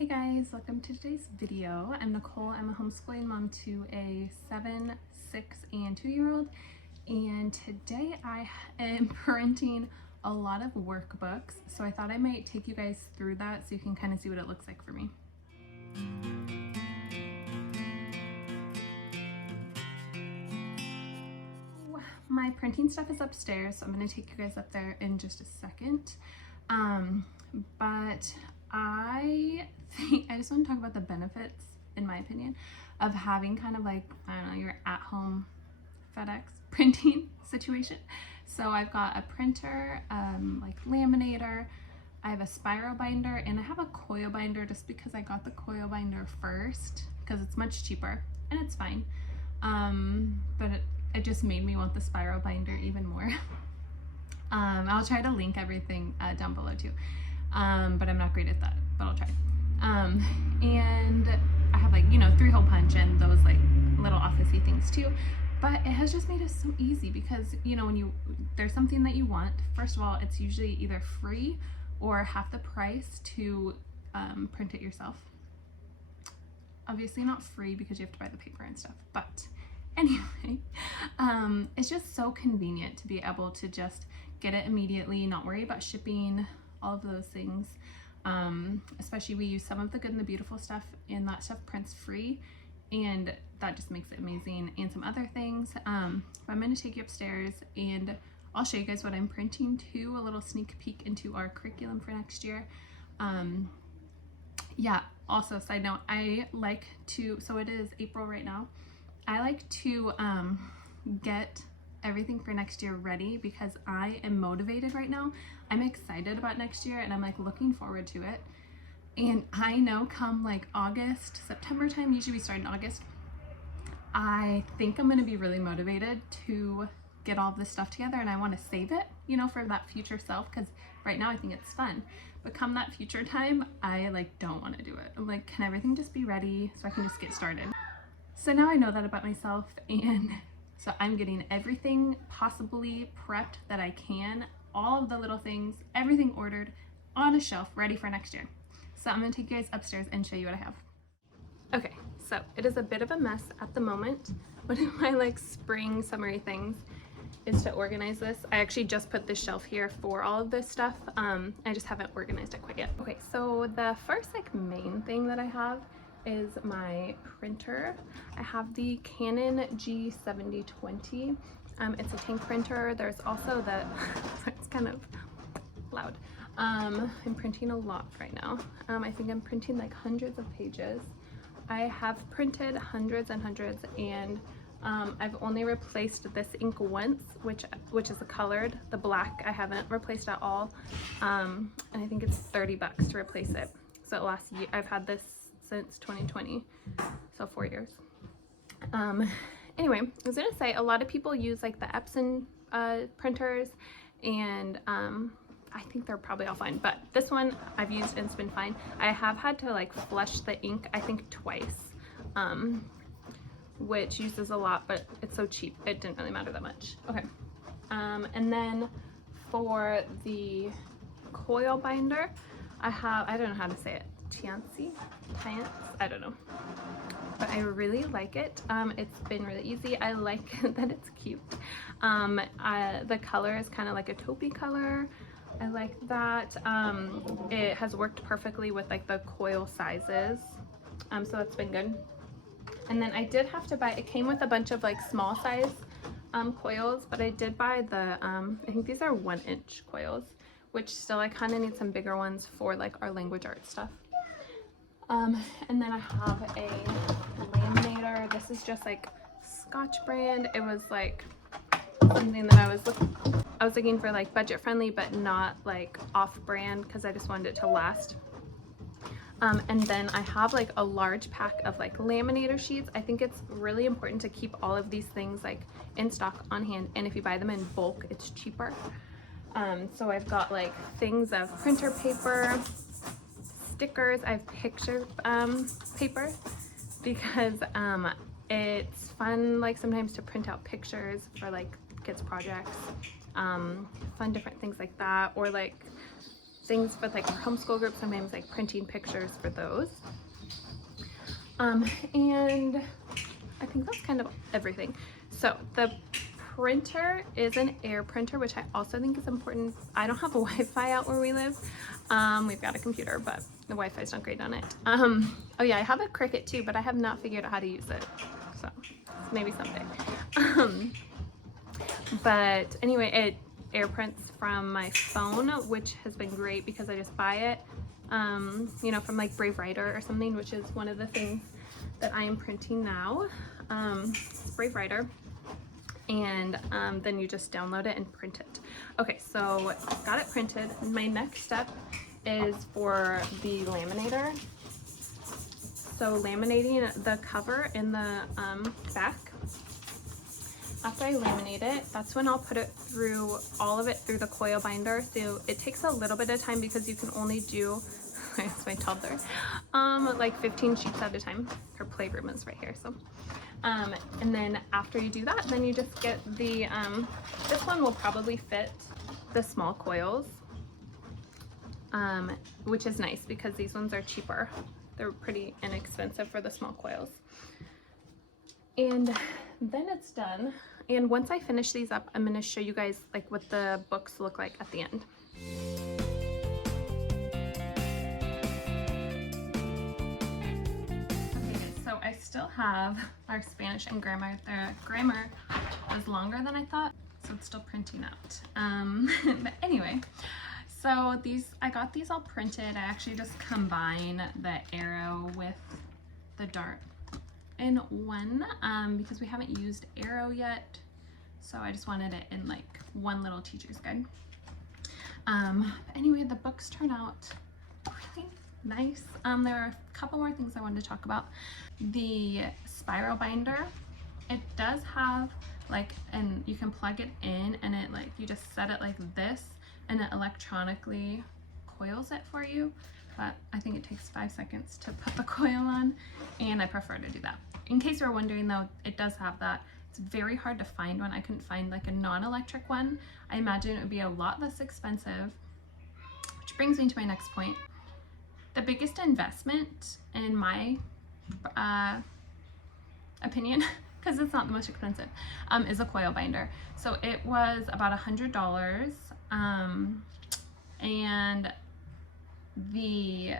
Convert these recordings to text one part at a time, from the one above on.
Hey guys, welcome to today's video. I'm Nicole. I'm a homeschooling mom to a 7, 6, and 2-year-old, and today I am printing a lot of workbooks, so I thought I might take you guys through that so you can kind of see what it looks like for me. My printing stuff is upstairs, so I'm going to take you guys up there in just a second. But I just want to talk about the benefits, in my opinion, of having kind of like, I don't know, your at-home FedEx printing situation. So I've got a printer, like Laminator, I have a spiral binder, and I have a coil binder just because I got the coil binder first because it's much cheaper and it's fine. But it just made me want the spiral binder even more. I'll try to link everything down below too. But I'm not great at that, but I'll try. And I have like, 3-hole punch and those like little office-y things too. But it has just made it so easy because, when there's something that you want, first of all, it's usually either free or half the price to print it yourself. Obviously not free because you have to buy the paper and stuff, but anyway, it's just so convenient to be able to just get it immediately, not worry about shipping, all of those things. Especially we use Some of the Good and the Beautiful stuff, and that stuff prints free, and that just makes it amazing, and some other things. But I'm going to take you upstairs and I'll show you guys what I'm printing too, a little sneak peek into our curriculum for next year. Yeah, also side note, I like to, so it is April right now, I like to get everything for next year ready because I am motivated right now. I'm excited about next year and I'm like looking forward to it. And I know come like August, September time, usually we start in August, I think I'm going to be really motivated to get all of this stuff together, and I want to save it, for that future self, because right now I think it's fun. But come that future time, I like don't want to do it. I'm like, can everything just be ready so I can just get started? So now I know that about myself, and so I'm getting everything possibly prepped that I can, all of the little things, everything ordered on a shelf, ready for next year. So I'm going to take you guys upstairs and show you what I have. Okay, so it is a bit of a mess at the moment. One of my like spring summery things is to organize this. I actually just put this shelf here for all of this stuff. I just haven't organized it quite yet. Okay, so the first like main thing that I have is my printer. I have the Canon G7020. It's a tank printer. There's also the, it's kind of loud. I'm printing a lot right now. I think I'm printing like hundreds of pages. I have printed hundreds and hundreds, and I've only replaced this ink once, which is a colored. The black I haven't replaced at all, and I think it's $30 to replace it. So it lasts year. I've had this since 2020, so 4 years. Anyway, I was gonna say a lot of people use like the Epson printers, and I think they're probably all fine, but this one I've used and it's been fine. I have had to like flush the ink, I think twice, which uses a lot, but it's so cheap it didn't really matter that much. Okay, and then for the coil binder, I don't know how to say it, Tiance, I don't know, but I really like it. It's been really easy. I like that it's cute. The color is kind of like a taupey color. I like that. It has worked perfectly with like the coil sizes, so that's been good. And then I did have to buy, it came with a bunch of like small size coils, but I did buy the I think these are 1-inch coils, which still I kind of need some bigger ones for like our language arts stuff. And then I have a laminator. This is just like Scotch brand. It was like something that I was looking for like budget friendly, but not like off brand, because I just wanted it to last. And then I have like a large pack of like laminator sheets. I think it's really important to keep all of these things like in stock on hand, and if you buy them in bulk, it's cheaper. So I've got like things of printer paper, stickers. I have picture paper because it's fun like sometimes to print out pictures for like kids projects, fun different things like that, or like things for like our homeschool group, sometimes like printing pictures for those. And I think that's kind of everything. So the printer is an air printer, which I also think is important. I don't have a Wi-Fi out where we live. We've got a computer, but the Wi-Fi is not great on it. Oh yeah, I have a Cricut too, but I have not figured out how to use it. So maybe someday. But anyway, it air prints from my phone, which has been great because I just buy it, you know, from like Brave Writer or something, which is one of the things that I am printing now. It's Brave Writer. And then you just download it and print it. Okay, so got it printed. My next step is for the laminator. So laminating the cover in the back. After I laminate it, that's when I'll put it through, all of it through the coil binder. So it takes a little bit of time because you can only do, that's my toddler, like 15 sheets at a time. Her playroom is right here, so. And then after you do that, then you just get the, this one will probably fit the small coils, which is nice because these ones are cheaper. They're pretty inexpensive for the small coils. And then it's done. And once I finish these up, I'm going to show you guys like what the books look like at the end. So I still have our Spanish and grammar. The grammar was longer than I thought, so it's still printing out. But anyway, so I got these all printed. I actually just combine the arrow with the dart in one because we haven't used arrow yet, so I just wanted it in like one little teacher's guide. But anyway, the books turn out really nice. There are a couple more things I wanted to talk about. The spiral binder, it does have like, and you can plug it in and it like, you just set it like this and it electronically coils it for you. But I think it takes 5 seconds to put the coil on, and I prefer to do that. In case you're wondering though, it does have that. It's very hard to find one. I couldn't find like a non-electric one. I imagine it would be a lot less expensive, which brings me to my next point. The biggest investment in my opinion, because it's not the most expensive, is a coil binder. So it was about $100, and the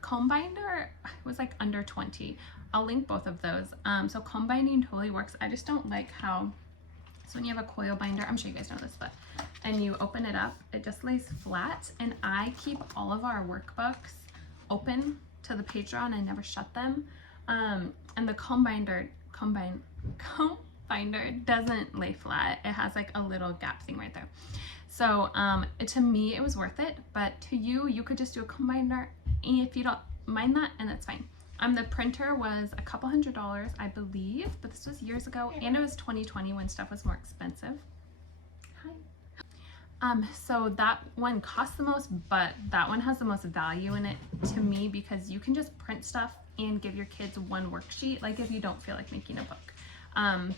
comb binder was like under 20. I'll link both of those. So comb binding totally works. I just don't like how, so when you have a coil binder, I'm sure you guys know this, but, and you open it up, it just lays flat, and I keep all of our workbooks open to the page draw and I never shut them. And the comb binder doesn't lay flat. It has like a little gap thing right there. So to me, it was worth it, but to you, you could just do a comb binder if you don't mind that, and that's fine. The printer was a couple $100, I believe, but this was years ago, and it was 2020 when stuff was more expensive. Hi. So that one costs the most, but that one has the most value in it to me because you can just print stuff and give your kids one worksheet, like if you don't feel like making a book,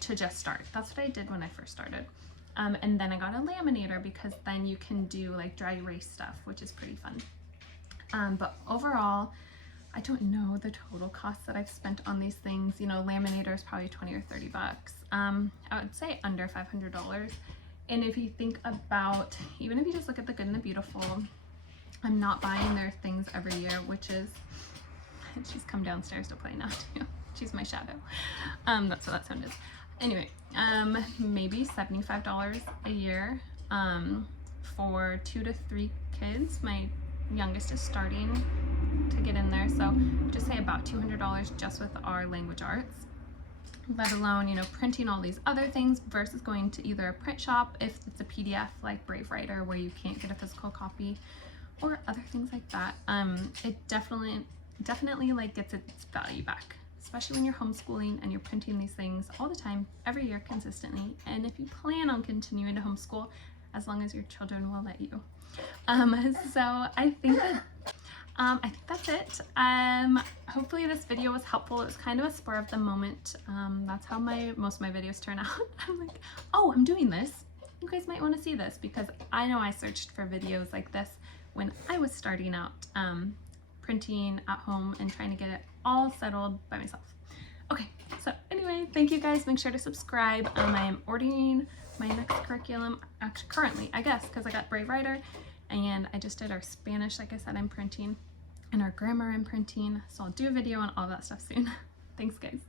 to just start. That's what I did when I first started. And then I got a laminator because then you can do like dry erase stuff, which is pretty fun. But overall, I don't know the total cost that I've spent on these things. You know, laminator is probably 20 or 30 bucks. I would say under $500. And if you think about, even if you just look at the Good and the Beautiful, I'm not buying their things every year, which is, she's come downstairs to play now too. She's my shadow. That's what that sound is. Anyway, maybe $75 a year for 2 to 3 kids. My youngest is starting to get in there, so just say about $200 just with our language arts, let alone, you know, printing all these other things versus going to either a print shop if it's a PDF like Brave Writer where you can't get a physical copy, or other things like that. It definitely like gets its value back, especially when you're homeschooling and you're printing these things all the time, every year consistently. And if you plan on continuing to homeschool, as long as your children will let you. So I think that's it. Hopefully this video was helpful. It was kind of a spur of the moment. That's how most of my videos turn out. I'm like, oh, I'm doing this. You guys might want to see this, because I know I searched for videos like this when I was starting out printing at home and trying to get it all settled by myself. Okay, so anyway, thank you guys. Make sure to subscribe. I am ordering my next curriculum, actually currently, I guess, because I got Brave Writer, and I just did our Spanish, like I said, I'm printing, and our grammar I'm printing. So I'll do a video on all that stuff soon. Thanks, guys.